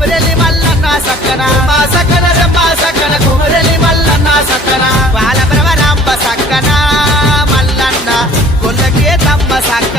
కుమరెల్లి మల్లన్న సక్కన మా సక్కన మా సక్కన కుమరెల్లి మల్లన్న సక్కన బాలబ్రహ్మరాంబ సక్కన మల్లన్న కొల్లకే తమ్మ సక్కన